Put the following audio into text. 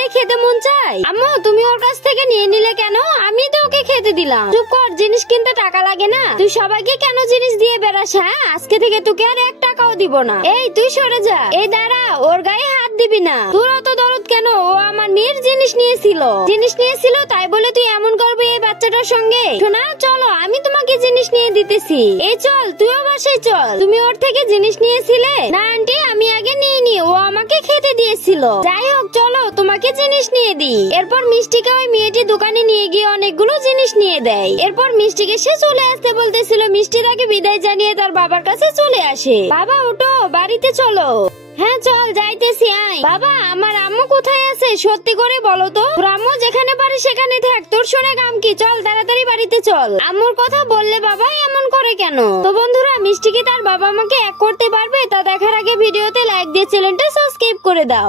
দেখলেই খেতে মন চায়। আম্মু তুমি ওর কাছ থেকে নিয়ে নিলে কেন? আমি তো ওকে খেতে দিলাম। চুপ কর, জিনিস কিনতে টাকা লাগে না? তুই সবাইকে কেন জিনিস দিয়ে বেড়াস? হ্যাঁ, আজকে থেকে তোকে আর 1 টাকাও দিব না। এই তুই সরে যা। এই দাঁড়া, ওর গায়ে হাত দিবি না। তোর অত দরদ কেন? ও আমার মেয়ের জিনিস নিয়েছিল তাই বলে তুই এমন করবি এই বাচ্চাটার সঙ্গে? শোনা, চলো আমি তোমাকে জিনিস নিয়ে দিতেছি। এই চল, তুইও বাসায় চল। তুমি ওর থেকে জিনিস নিয়েছিলে? না আন্টি, আমি আগে নিইনি, ও আমাকে খেতে দিয়েছিল। যাই হোক, চলো তোমাকে জিনিস নিয়ে দিই। এরপর মিষ্টিকে ওই মেয়েটি দোকানে নিয়ে গিয়ে অনেকগুলো জিনিস নিয়ে দেয়। এরপর মিষ্টিকে সে চলে আসতে বলতেছিল, মিষ্টি তাকে বিদায় জানিয়ে তার বাবার কাছে চলে আসে। বাবা ওঠো, বাড়িতে চলো। হ্যাঁ চল, যাইতেছি। আয় বাবা, আমার আম্মু কোথায় আছে সত্যি করে বলো তো? তোর আম্মু যেখানে পারে সেখানে থাক, তোর শুনে কাম কি? চল তাড়াতাড়ি বাড়িতে চল। আম্মুর কথা বললে বাবা এমন করে কেন? তো বন্ধুরা, মিষ্টি কি তার বাবা মাকে এক করতে পারবে? তা দেখার আগে ভিডিওতে লাইক দিয়ে চ্যানেলটা সাবস্ক্রাইব করে দাও।